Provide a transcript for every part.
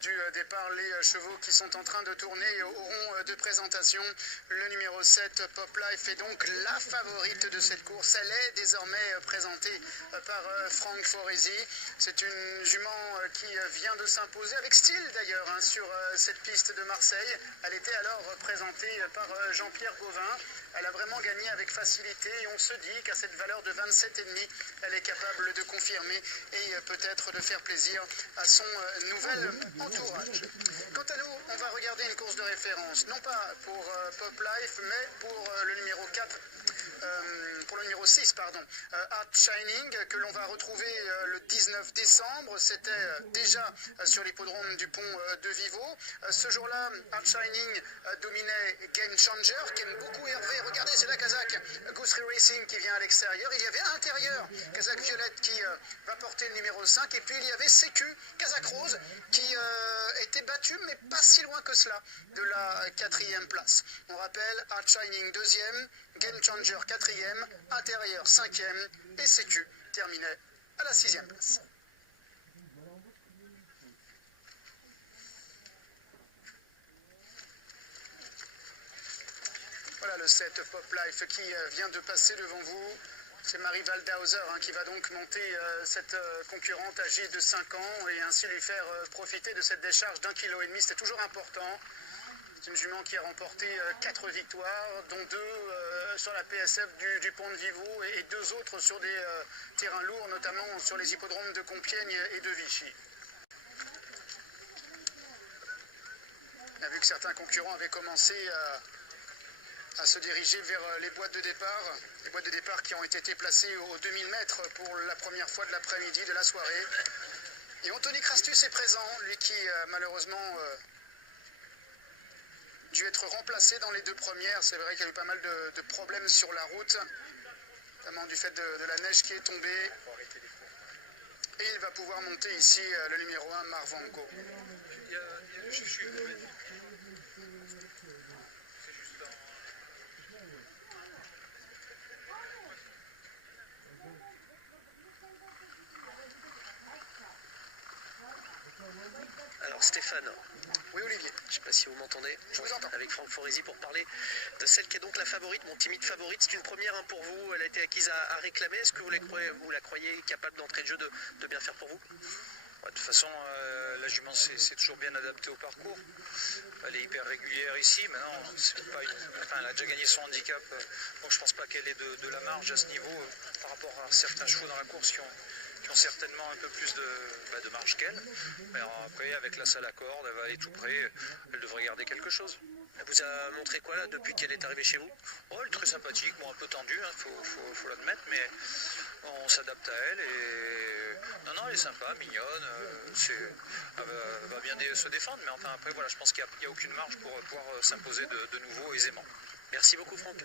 Du départ, les chevaux qui sont en train de tourner au rond de présentation. Le numéro 7, Pop Life, est donc la favorite de cette course. Elle est désormais présentée par Franck Foresi. C'est une jument qui vient de s'imposer, avec style d'ailleurs, sur cette piste de Marseille. Elle était alors présentée par Jean-Pierre Gauvin. Elle a vraiment gagné avec facilité et on se dit qu'à cette valeur de 27,5, elle est capable de confirmer et peut-être de faire plaisir à son nouvel entourage. Quant à nous, on va regarder une course de référence, non pas pour Pop Life, mais pour le numéro 4, pour le numéro 6, pardon, Art Shining, que l'on va retrouver le 19 décembre. C'était déjà sur l'hippodrome du pont de Vivo. Ce jour-là, Art Shining dominait Game Changer, qui aime beaucoup Hervé. Regardez, c'est la Kazakh Goosery Racing qui vient à l'extérieur. Il y avait à l'intérieur Kazakh Violette qui va porter le numéro 5. Et puis il y avait CQ, Kazakh Rose, qui était battu, mais pas si loin que cela, de la 4e place. On rappelle, Art Shining 2e, Game Changer 4e, intérieur 5e et CQ terminait à la 6e place. Voilà le 7 Pop Life qui vient de passer devant vous. C'est Marie Waldhauser qui va donc monter cette concurrente âgée de 5 ans et ainsi lui faire profiter de cette décharge d'1,5 kg. C'est toujours important. C'est une jument qui a remporté 4 victoires, dont 2 sur la PSF du pont de Vivo et 2 autres sur des terrains lourds, notamment sur les hippodromes de Compiègne et de Vichy. On a vu que certains concurrents avaient commencé à se diriger vers les boîtes de départ qui ont été placées aux 2000 mètres pour la première fois de l'après-midi de la soirée. Et Anthony Crastus est présent, lui qui malheureusement dû être remplacé dans les 2 premières. C'est vrai qu'il y a eu pas mal de problèmes sur la route, notamment du fait de la neige qui est tombée. Et il va pouvoir monter ici le numéro 1, Marvango. Alors Stéphane, oui Olivier, je ne sais pas si vous m'entendez, je vous entends. Avec Franck Foresi pour parler de celle qui est donc la favorite, mon timide favorite. C'est une première pour vous, elle a été acquise à réclamer. Est-ce que vous la croyez capable d'entrée de jeu de bien faire pour vous? De toute façon, la jument c'est toujours bien adapté au parcours. Elle est hyper régulière ici, mais non, c'est pas elle a déjà gagné son handicap, donc je pense pas qu'elle ait de la marge à ce niveau par rapport à certains chevaux dans la course qui ont certainement un peu plus de marge qu'elle. Mais après, avec la salle à corde, elle va aller tout près, elle devrait garder quelque chose. Elle vous a montré quoi là depuis qu'elle est arrivée chez vous? Oh, elle est très sympathique, bon, un peu tendue, faut l'admettre, mais on s'adapte à elle et non, elle est sympa, mignonne, elle va bien se défendre, mais enfin après voilà, je pense qu'il n'y a aucune marge pour pouvoir s'imposer de nouveau aisément. Merci beaucoup Franck.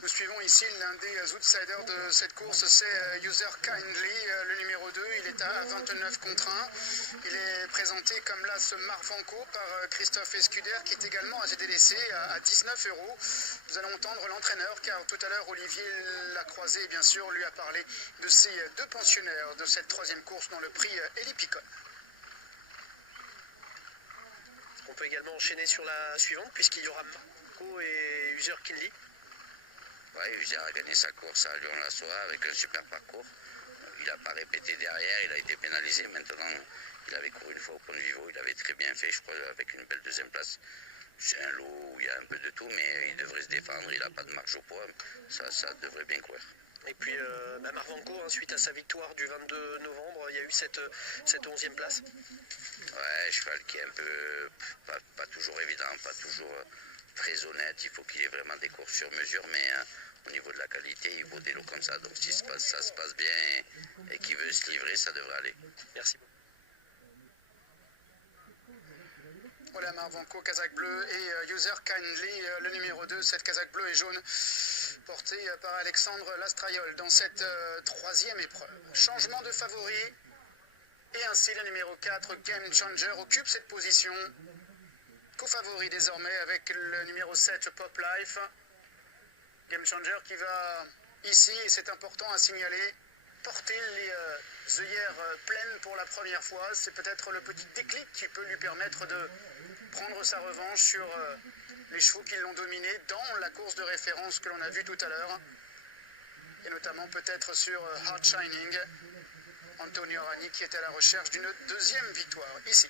Nous suivons ici l'un des outsiders de cette course, c'est User Kindly, le numéro 2. Il est à 29 contre 1. Il est présenté comme là ce Marvanco par Christophe Escuder, qui est également à délaissé à 19 €. Nous allons entendre l'entraîneur, car tout à l'heure Olivier Lacroisé, bien sûr, lui a parlé de ces 2 pensionnaires de cette 3e course dans le prix Elie Picon. On peut également enchaîner sur la suivante, puisqu'il y aura Marco et User Kindly. Oui, User a gagné sa course à Lyon-la-Soie avec un super parcours. Il n'a pas répété derrière, il a été pénalisé. Maintenant, il avait couru une fois au Pont de Vivo, il avait très bien fait, je crois, avec une belle 2e place. C'est un lot où il y a un peu de tout, mais il devrait se défendre, il n'a pas de marge au poids, ça devrait bien courir. Et puis Marvanco, suite à sa victoire du 22 novembre, il y a eu cette 11e place. Ouais, cheval qui est un peu pas toujours évident, pas toujours très honnête. Il faut qu'il ait vraiment des courses sur mesure, mais au niveau de la qualité, il vaut des lots comme ça. Donc si ça se passe bien et qu'il veut se livrer, ça devrait aller. Merci. Voilà Marvanco, Kazakh bleu et User Kindly, le numéro 2, cette Kazakh bleu et jaune, portée par Alexandre Lastrayol dans cette 3e épreuve. Changement de favori, et ainsi le numéro 4, Game Changer, occupe cette position. Co-favori désormais avec le numéro 7, Pop Life. Game Changer qui va ici, et c'est important à signaler, porter les œillères pleines pour la première fois. C'est peut-être le petit déclic qui peut lui permettre de prendre sa revanche sur les chevaux qui l'ont dominé dans la course de référence que l'on a vue tout à l'heure. Et notamment peut-être sur Heart Shining, Antonio Rani qui est à la recherche d'une deuxième victoire ici.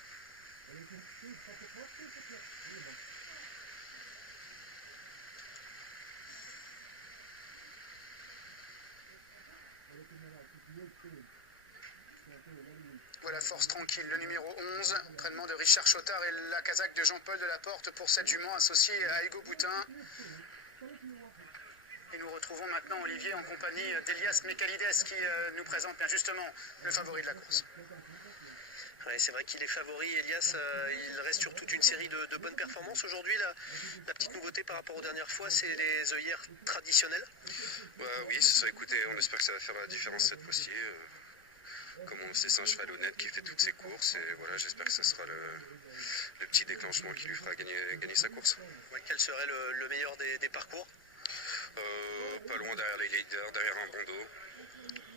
Voilà Force Tranquille, le numéro 11, entraînement de Richard Chotard et la casaque de Jean-Paul Delaporte pour cette jument associée à Hugo Boutin. Et nous retrouvons maintenant Olivier en compagnie d'Elias Mekalides qui nous présente bien justement le favori de la course. Ouais, c'est vrai qu'il est favori, Elias. Il reste sur toute une série de bonnes performances. Aujourd'hui, la petite nouveauté par rapport aux dernières fois, c'est les œillères traditionnelles. Oui, c'est ça. Écoutez, on espère que ça va faire la différence cette fois-ci. Comme on sait, c'est un cheval honnête qui fait toutes ses courses. Et voilà, j'espère que ce sera le petit déclenchement qui lui fera gagner sa course. Ouais, quel serait le meilleur des parcours? Pas loin derrière les leaders, derrière un bon dos.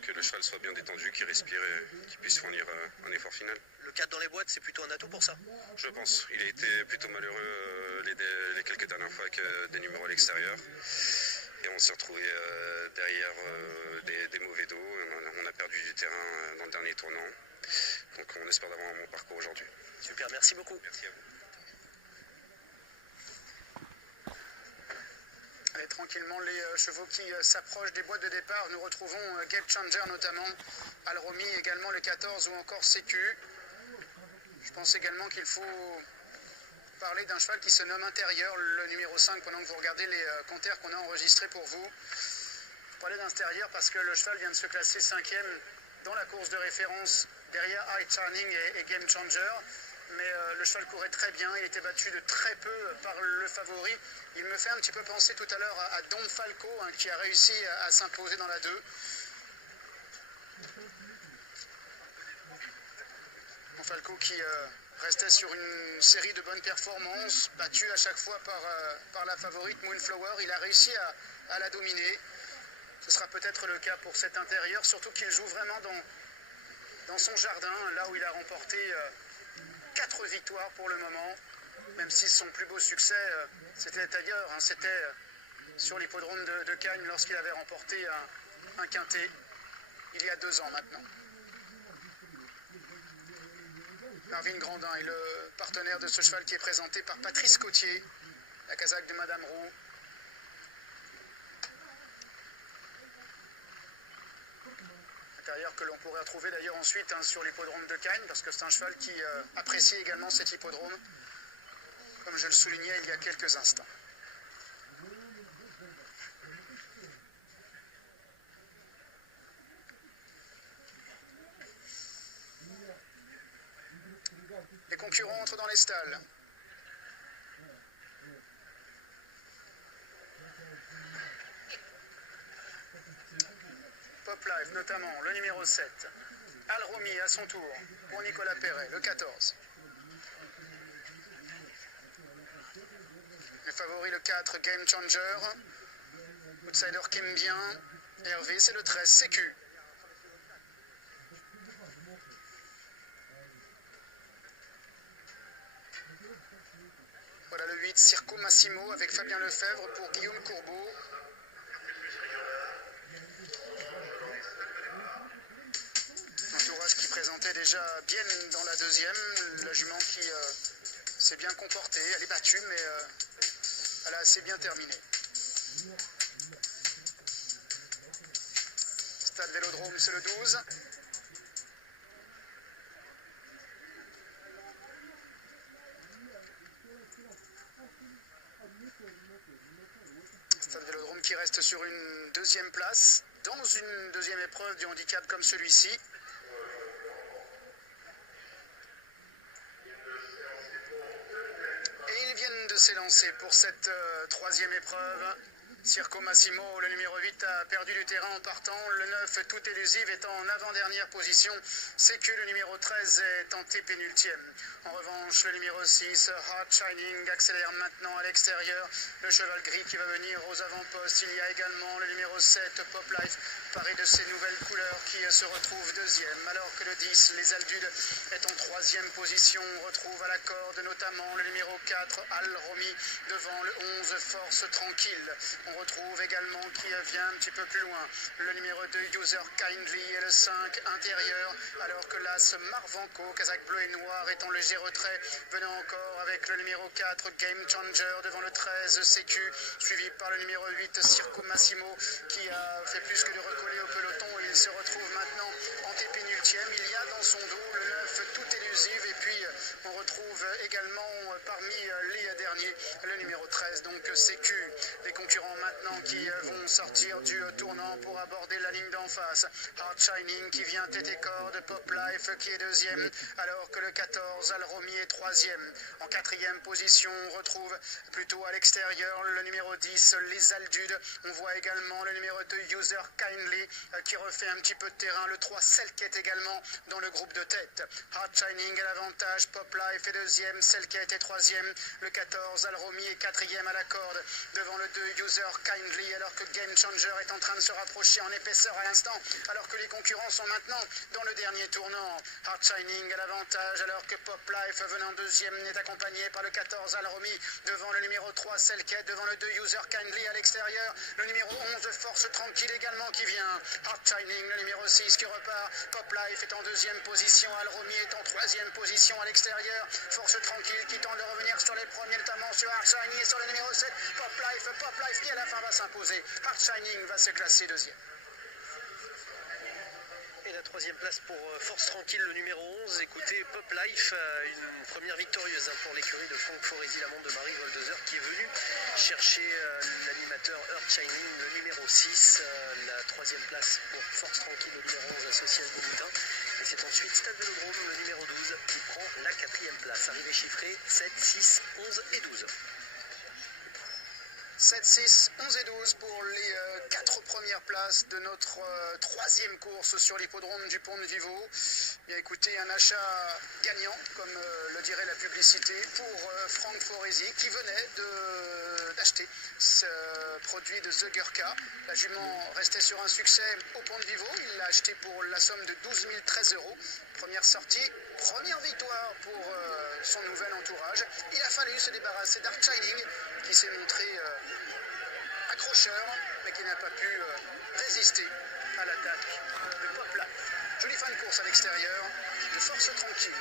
Que le cheval soit bien détendu, qu'il respire et qu'il puisse fournir un effort final. Le 4 dans les boîtes, c'est plutôt un atout pour ça? Je pense. Il a été plutôt malheureux les quelques dernières fois avec des numéros à l'extérieur. Et on s'est retrouvé derrière des mauvais dos. On a perdu du terrain dans le dernier tournant. Donc on espère d'avoir un bon parcours aujourd'hui. Super, merci beaucoup. Merci à vous. Allez, tranquillement, les chevaux qui s'approchent des boîtes de départ. Nous retrouvons Game Changer notamment, Alromi également le 14 ou encore Sécu. Je pense également qu'il faut parler d'un cheval qui se nomme Intérieur, le numéro 5, pendant que vous regardez les compteurs qu'on a enregistrés pour vous. Parler d'Intérieur parce que le cheval vient de se classer 5e dans la course de référence derrière High Turning et Game Changer. Mais le cheval courait très bien, il était battu de très peu par le favori. Il me fait un petit peu penser tout à l'heure à Don Falco qui a réussi à s'imposer dans la 2. Don Falco qui restait sur une série de bonnes performances, battu à chaque fois par la favorite Moonflower. Il a réussi à la dominer. Ce sera peut-être le cas pour cet Intérieur, surtout qu'il joue vraiment dans son jardin, là où il a remporté 4 victoires pour le moment, même si son plus beau succès, c'était ailleurs, c'était sur l'hippodrome de Cagnes lorsqu'il avait remporté un quintet, il y a 2 ans maintenant. Marvin Grandin est le partenaire de ce cheval qui est présenté par Patrice Cotier, la casaque de Madame Roux. Que l'on pourrait retrouver d'ailleurs ensuite sur l'hippodrome de Cagnes, parce que c'est un cheval qui apprécie également cet hippodrome, comme je le soulignais il y a quelques instants. Les concurrents entrent dans les stalles. Pop Life notamment, le numéro 7. Alromi à son tour pour Nicolas Perret, le 14. Le favori le 4, Game Changer. Outsider qui aime bien. Hervé, c'est le 13, Sécu. Voilà le 8, Circo Massimo avec Fabien Lefebvre pour Guillaume Courbeau. Entourage qui présentait déjà bien dans la 2e. La jument qui s'est bien comportée. Elle est battue, mais elle a assez bien terminé. Stade Vélodrome, c'est le 12. Stade Vélodrome qui reste sur une 2e place dans une 2e épreuve du handicap comme celui-ci. Et ils viennent de s'élancer pour cette 3e épreuve. Circo Massimo, le numéro 8, a perdu du terrain en partant. Le 9, Tout Élusive, est en avant-dernière position. Sécu, le numéro 13, est antépénultième. En revanche, le numéro 6, Heart Shining, accélère maintenant à l'extérieur. Le cheval gris qui va venir aux avant-postes. Il y a également le numéro 7, Pop Life, paré de ses nouvelles couleurs, qui se retrouve deuxième. Alors que le 10, Les Aldudes, est en troisième position. On retrouve à la corde notamment le numéro 4, Al Romy, devant le 11, Force Tranquille. On retrouve également qui vient un petit peu plus loin le numéro 2, User Kindly, et le 5, Intérieur, alors que l'As Marvanco, casaque bleu et noir, est en léger retrait, venant encore avec le numéro 4, Game Changer, devant le 13, Sécu, suivi par le numéro 8, Circo Massimo, qui a fait plus que de recoller au peloton. Il se retrouve maintenant antépénultième. Il y a dans son dos le 9, Tout Élusive, et puis on retrouve également parmi les derniers le numéro 13, donc Sécu. Les concurrents maintenant qui vont sortir du tournant pour aborder la ligne d'en face. Heart Shining qui vient tête et corde, Pop Life qui est deuxième, alors que le 14, Al Romy, est troisième. En quatrième position, on retrouve plutôt à l'extérieur le numéro 10, Les Aldudes. On voit également le numéro 2, User Kindly, qui refait un petit peu de terrain. Le 3, Selket également dans le groupe de tête. Heart Shining à l'avantage, Pop Life est deuxième, Selket est troisième. Le 14, Al Romy, est quatrième à la corde, devant le 2, User Kindly, alors que Game Changer est en train de se rapprocher en épaisseur à l'instant, alors que les concurrents sont maintenant dans le dernier tournant. Heart Shining à l'avantage, alors que Pop Life, venant deuxième, est accompagné par le 14, Al Romy, devant le numéro 3, Selket, devant le 2, User Kindly à l'extérieur, le numéro 11, Force Tranquille également qui vient. Heart Shining, le numéro 6 qui repart. Pop Life est en deuxième position, Al Romy est en troisième position à l'extérieur. Force Tranquille qui tente de revenir sur les premiers, notamment sur Heart Shining et sur le numéro 7, Pop Life qui à la fin va s'imposer. Heart Shining va se classer deuxième. Et la troisième place pour Force Tranquille, le numéro 11. Écoutez, Pop Life, une première victorieuse pour l'écurie de Franck Foresi, la montre de Marie Goldezer, qui est venue chercher l'animateur Heart Shining, le numéro 6. La troisième place pour Force Tranquille, le numéro 11, associé à Boutin. Et c'est ensuite Stade Vélodrome, le numéro 12, qui prend la quatrième place. Arrivée chiffrée 7, 6, 11 et 12. 7, 6, 11 et 12 pour les 4 premières places de notre troisième course sur l'hippodrome du Pont de Vivo. Bien écoutez, un achat gagnant, comme le dirait la publicité, pour Franck Foresi, qui venait d'acheter ce produit de The Gurkha. La jument restait sur un succès au Pont de Vivo. Il l'a acheté pour la somme de 12 013 €. Première sortie, première victoire pour son nouvel entourage. Il a fallu se débarrasser d'Heart Shining, qui s'est montré accrocheur, mais qui n'a pas pu résister à l'attaque de Pop Life. Jolie fin de course à l'extérieur, de Force Tranquille.